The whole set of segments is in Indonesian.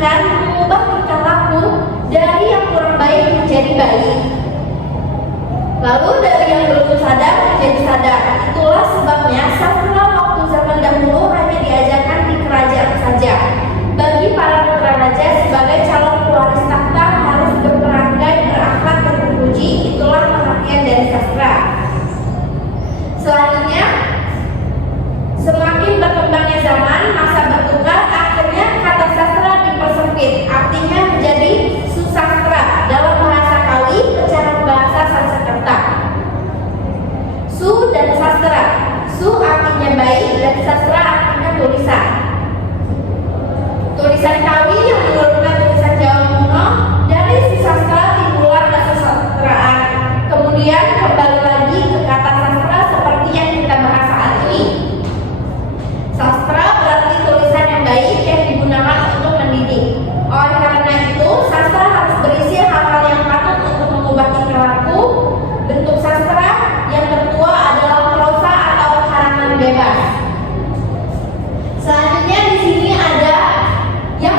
akan mengubah tingkah laku dari yang kurang baik menjadi baik. Lalu dari yang belum sadar menjadi sadar. Itulah sebabnya sastra waktu zaman dahulu hanya diajarkan di kerajaan saja. Bagi para putra raja sebagai calon pewaris takhta harus berperangai, berakhlak dan terpuji. Itulah pengertian dari sastra. Selanjutnya, semakin berkembangnya zaman, masa bertukar, akhirnya kata sastra dipersempit, artinya menjadi susastra dalam bahasa Kawi, pecahan bahasa Sanskerta. Su dan sastra. Su artinya baik dan sastra artinya tulisan. Tulisan Kawi yang menurunkan tulisan Jawa kuno, dari susastra timbullah kesusastraan. Kemudian kembali lagi ke kata sastra seperti yang kita bahas saat ini. Sastra berarti tulisan yang baik yang digunakan untuk mendidik. Oleh karena itu, sastra harus berisi hal-hal yang patut untuk mengubah tingkah laku. Bentuk sastra yang tertua adalah prosa atau karangan bebas. Selanjutnya di sini ada yang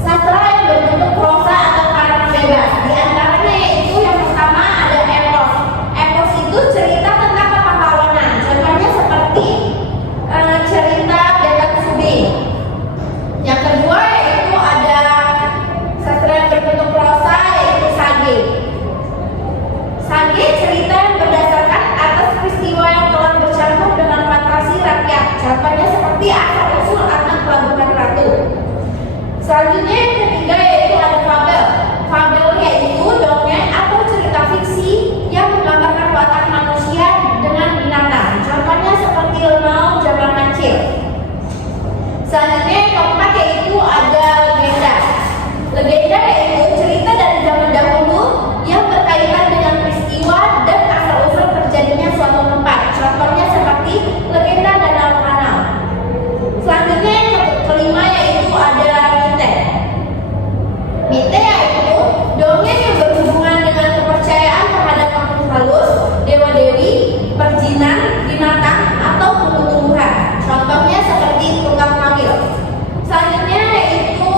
sastra yang berbentuk prosa atau karangan bebas. Di antaranya yaitu yang pertama ada epos. Epos itu cerita tentang kepahlawanan. Contohnya seperti cerita Dekat Suding. Yang kedua yaitu ada sastra yang berbentuk prosa yaitu sage. Sage cerita yang berdasarkan atas peristiwa yang telah bercampur dengan fantasi rakyat. Contohnya seperti asal-usul anak pelabuhan ratu. Selanjutnya yang ketiga yaitu ada fabel. Fabel yaitu dongeng atau cerita fiksi yang menggambarkan watak manusia dengan binatang. Contohnya seperti Lemau Zaman Kancil. Selanjutnya yang keempat yaitu ada legenda. Legenda yaitu cerita dari zaman dahulu yang berkaitan dengan peristiwa dan asal-usul terjadinya suatu tempat. Contohnya seperti legenda Danau Kanal. Selanjutnya yang kelima yaitu ada mite. Mite yaitu dongeng yang berhubungan dengan kepercayaan terhadap makhluk halus, dewa-dewi, perjinan, binatang, atau tumbuh-tumbuhan. Contohnya seperti tukang hamil. Selanjutnya yaitu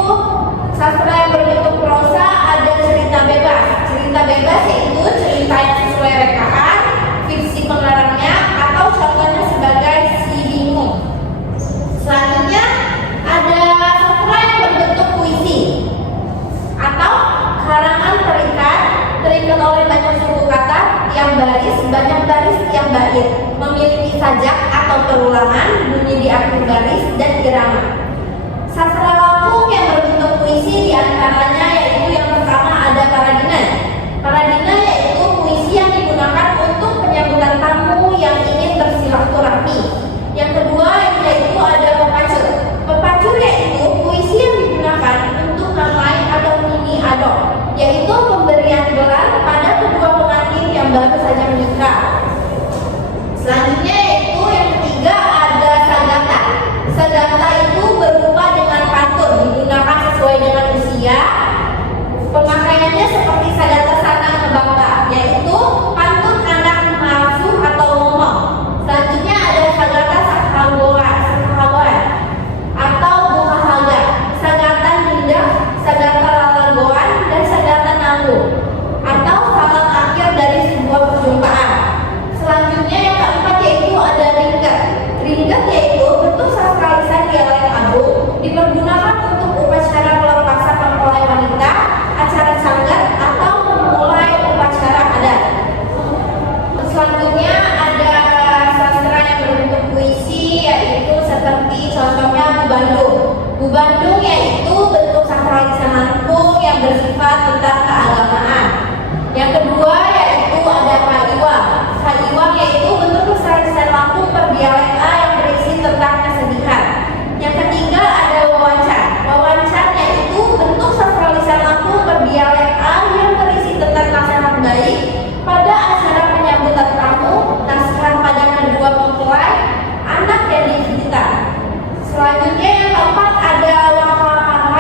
sastra yang berbentuk prosa ada cerita bebas. Cerita bebas yaitu cerita yang sesuai rekaan, fiksi pengarangnya, atau contohnya sebagai si bingung. Selanjutnya ada sastra yang berbentuk puisi atau karangan terikat oleh banyak suku kata, tiang baris, banyak baris, tiang bait, memiliki sajak atau perulangan, bunyi di akhir baris, dan irama. Sastra lampung yang berbentuk puisi diantaranya yaitu yang pertama ada Paradina. Paradina yaitu puisi yang digunakan untuk penyambutan tamu yang ingin bersilaturahmi. Yang kedua yaitu ada pepacur. Pepacur yaitu puisi yang digunakan untuk namai atau mini adop, yaitu pemberian gelar pada kedua pengantin yang baru saja menikah. Selanjutnya yaitu yang ketiga ada sagata. Sagata itu berupa dengan pantun, digunakan sesuai dengan usia. Pemakaiannya seperti sagata sana ngebangga, yaitu pantun anak nafsu atau ngomong. Selanjutnya ada sagata sakhawan atau bukahaga, sagata nindah, sagata lalagoan, dan sagata nanggung atau salam akhir dari sebuah perjumpaan. Selanjutnya yang keempat yaitu ada ringket. Ringket yaitu bentuk sastra lisan dialek agung, dipergunakan untuk upacara pelepasan mempelai wanita, acara sanggar, atau memulai upacara adat. Selanjutnya ada sastra yang berbentuk puisi yaitu seperti contohnya Bubandung. Bubandung yaitu bentuk sastra lisan Lampung yang bersifat tentang keagamaan. Yang kedua yaitu ada Kaiwang. Kaiwang yaitu bentuk sastra lisan Lampung berdialek A yang berisi tentang kesedihan. Yang ketiga ada wawancar. Wawancar yaitu bentuk sastra lisan Lampung berdialek A yang berisi tentang nasihat baik pada acara penyambutan tamu, nasihat pada kedua mempelai, anak yang dicinta. Selanjutnya yang keempat ada waka-waka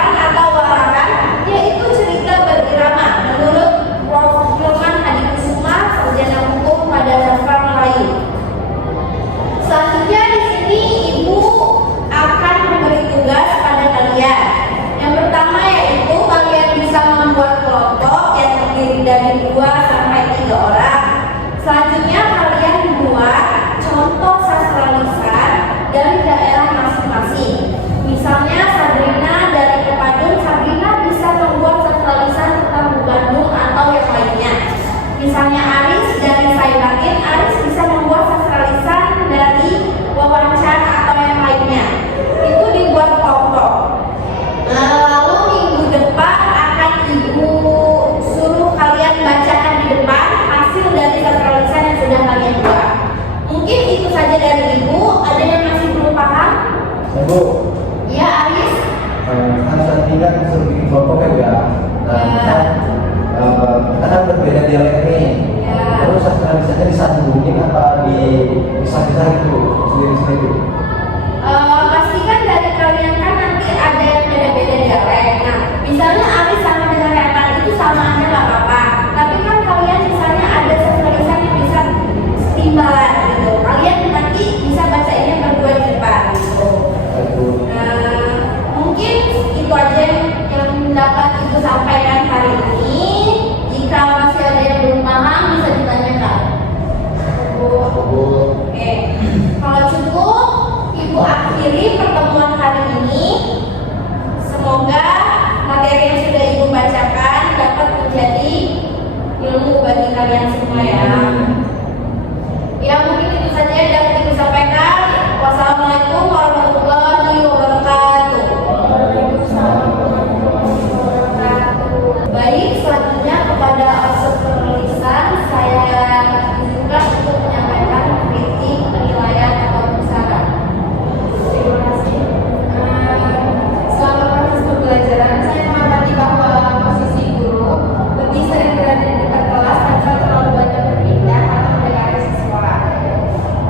kan suruh bikin kelompok kan ya. Nah, kita kan berbeda dialek nih. Terus misalnya disambungin apa bisa gitu sendiri-sendiri. Pastikan dari kalian kan nanti ada yang beda-beda dialek. Nah, misalnya Aris sama dengan Repan itu sama aja nggak apa-apa. Tapi kan kalian misalnya ada satu tulisan yang bisa setimbalan gitu. Kalian nanti bisa baca ini berdua di depan gitu. Mungkin itu aja yang dapat ibu sampaikan hari ini. Jika masih ada yang belum paham bisa ditanyakan. Oke. Kalau cukup, ibu akhiri pertemuan hari ini. Semoga materi yang sudah ibu bacakan dapat menjadi ilmu bagi kalian semua ya. Ya mungkin itu saja yang dapat ibu sampaikan. Wassalamualaikum warahmatullahi wabarakatuh. Baik, selanjutnya kepada observer lisan saya izinkan untuk menyampaikan kritik, penilaian atau saran. Terima kasih. Selama proses pembelajaran, saya mengamati bahwa posisi guru lebih sering berada di dekat kelas tanpa terlalu banyak berpindah atau mendekati siswa.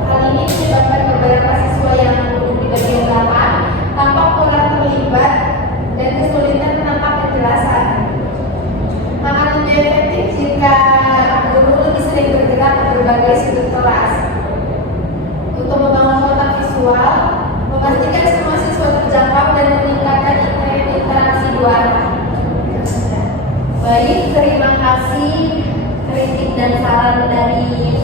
Hal ini menyebabkan beberapa siswa yang duduk di bagian belakang tampak kurang terlibat dan kesulitan menangkap penjelasan. Akan lebih efektif jika guru lebih sering bergerak ke berbagai sudut kelas. Untuk membangun kontak visual, memastikan semua siswa terjangkau dan meningkatkan interaksi dua arah. Baik, terima kasih kritik dan saran dari